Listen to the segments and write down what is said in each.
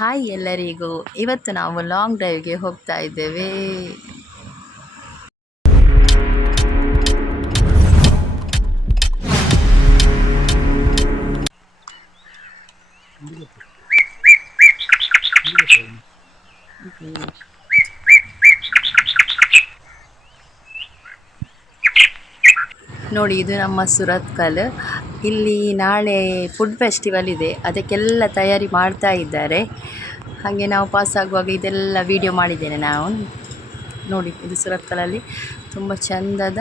Hi ಎಲ್ಲರಿಗೂ. ಇವತ್ತು ನಾವು ಲಾಂಗ್ ಡ್ರೈವ್ಗೆ ಹೋಗ್ತಾ ಇದ್ದೇವೆ. ನೋಡಿ, ಇದು ನಮ್ಮ ಸುರತ್ಕಲ್. ಇಲ್ಲಿ ನಾಳೆ ಫುಡ್ ಫೆಸ್ಟಿವಲ್ ಇದೆ, ಅದಕ್ಕೆಲ್ಲ ತಯಾರಿ ಮಾಡ್ತಾ ಇದ್ದಾರೆ. ಹಾಗೆ ನಾವು ಪಾಸ್ ಆಗುವಾಗ ಇದೆಲ್ಲ ವಿಡಿಯೋ ಮಾಡಿದ್ದೇನೆ ನಾವು. ನೋಡಿ, ಇದು ಸುರತ್ಕಲಲ್ಲಿ ತುಂಬ ಚಂದದ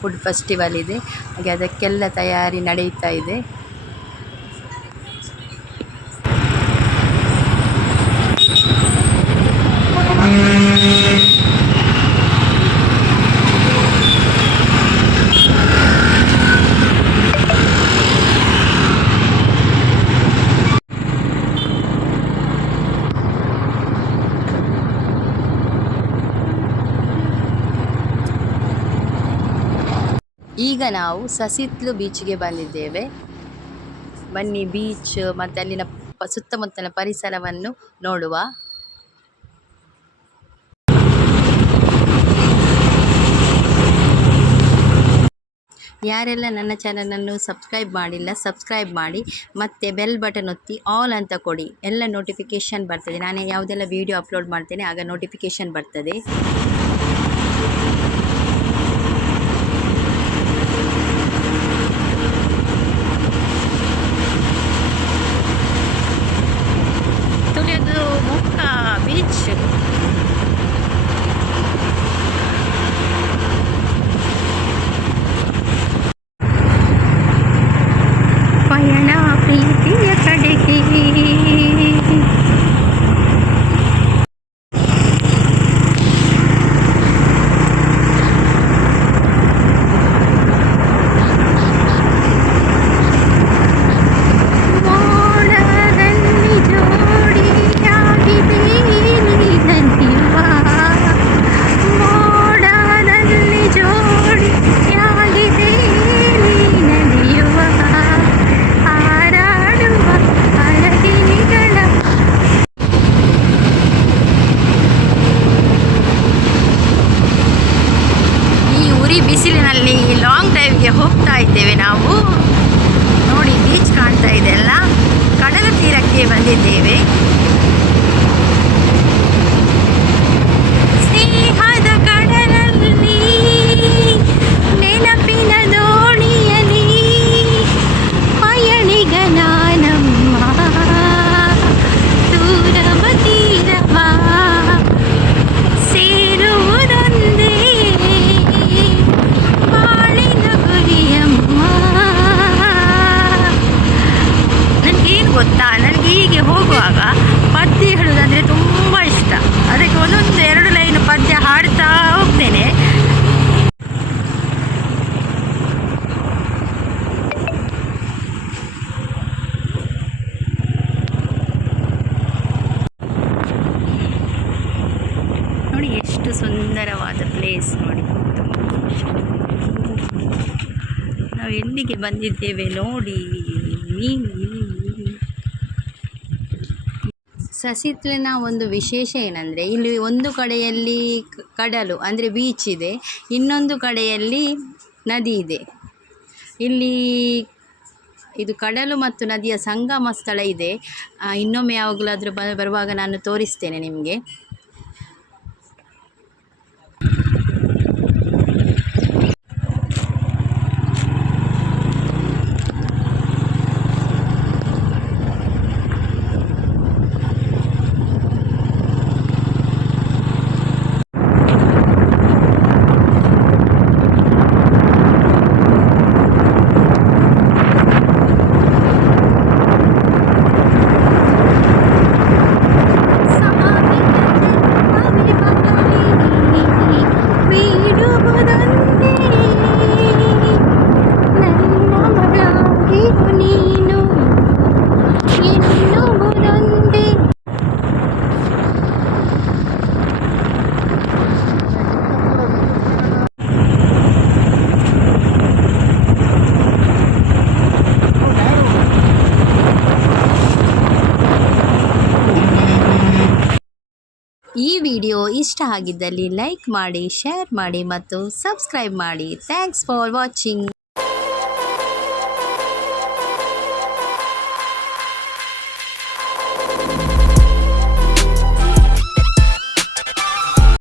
ಫುಡ್ ಫೆಸ್ಟಿವಲ್ ಇದೆ, ಹಾಗೆ ಅದಕ್ಕೆಲ್ಲ ತಯಾರಿ ನಡೆಯುತ್ತಾ ಇದೆ. ಈಗ ನಾವು ಸಸಿತ್ಲು ಬೀಚ್ಗೆ ಬಂದಿದ್ದೇವೆ. ಬನ್ನಿ, ಬೀಚ್ ಮತ್ತು ಅಲ್ಲಿನ ಸುತ್ತಮುತ್ತಲ ಪರಿಸರವನ್ನು ನೋಡುವ. ಯಾರೆಲ್ಲ ನನ್ನ ಚಾನಲನ್ನು ಸಬ್ಸ್ಕ್ರೈಬ್ ಮಾಡಿಲ್ಲ, ಸಬ್ಸ್ಕ್ರೈಬ್ ಮಾಡಿ, ಮತ್ತು ಬೆಲ್ ಬಟನ್ ಒತ್ತಿ ಆಲ್ ಅಂತ ಕೊಡಿ. ಎಲ್ಲ ನೋಟಿಫಿಕೇಷನ್ ಬರ್ತದೆ. ನಾನು ಯಾವುದೆಲ್ಲ ವೀಡಿಯೋ ಅಪ್ಲೋಡ್ ಮಾಡ್ತೇನೆ ಆಗ ನೋಟಿಫಿಕೇಷನ್ ಬರ್ತದೆ. ತುಳಿದು ಮುಖ ಬೀಚ್. ಪಯಣ ಪ್ರೀತಿಯ ಕಡೆಗೆ. ಬಿಸಿಲಿನಲ್ಲಿ ಲಾಂಗ್ ಡ್ರೈವ್ಗೆ ಹೋಗ್ತಾ ಇದ್ದೇವೆ ನಾವು. ನೋಡಿ, ಬೀಚ್ ಕಾಣ್ತಾ ಇದೆ ಅಲ್ಲ, ಕಡಲ ತೀರಕ್ಕೆ ಬಂದಿದ್ದೇವೆ. ಸ್ನೇಹದ ಕಡಲಲ್ಲಿ ನೆನಪಿನ ದೋಣಿಯಲಿ ಪಯಣಿಗ ನಾನಮ್ಮ ದೂರವ ತೀರವ ಸೇರುವುದೊಂದೇ ಬಾಳಿನ ಗುರಿಯಮ್ಮ. ನನಗೇನು ಗೊತ್ತಾ, ನನಗೆ ಹೀಗೆ ಹೋಗುವಾಗ ಪದ್ಯ ಹೇಳೋದಂದರೆ ತುಂಬ ಇಷ್ಟ. ಅದಕ್ಕೆ ಒಂದೊಂದು 2 ಲೈನ್ ಪದ್ಯ ಹಾಡ್ತಾ ಹೋಗ್ತೇನೆ. ನೋಡಿ, ಎಷ್ಟು ಸುಂದರವಾದ ಪ್ಲೇಸ್. ನೋಡಿ, ನಾವು ಎಲ್ಲಿಗೆ ಬಂದಿದ್ದೇವೆ ನೋಡಿ. ಸಸಿತ್ಲಿನ ಒಂದು ವಿಶೇಷ ಏನಂದರೆ, ಇಲ್ಲಿ ಒಂದು ಕಡೆಯಲ್ಲಿ ಕಡಲು ಅಂದರೆ ಬೀಚ್ ಇದೆ, ಇನ್ನೊಂದು ಕಡೆಯಲ್ಲಿ ನದಿ ಇದೆ. ಇಲ್ಲಿ ಇದು ಕಡಲು ಮತ್ತು ನದಿಯ ಸಂಗಮ ಸ್ಥಳ ಇದೆ. ಇನ್ನೊಮ್ಮೆ ಯಾವಾಗಲಾದರೂ ಬರುವಾಗ ನಾನು ತೋರಿಸ್ತೇನೆ ನಿಮಗೆ. ಸಮಾಧಿಗೆ ಈ ವಿಡಿಯೋ ಇಷ್ಟ ಆಗಿದ್ದಲ್ಲಿ ಲೈಕ್ ಮಾಡಿ, ಶೇರ್ ಮಾಡಿ ಮತ್ತು ಸಬ್ಸ್ಕ್ರೈಬ್ ಮಾಡಿ. Thanks for watching.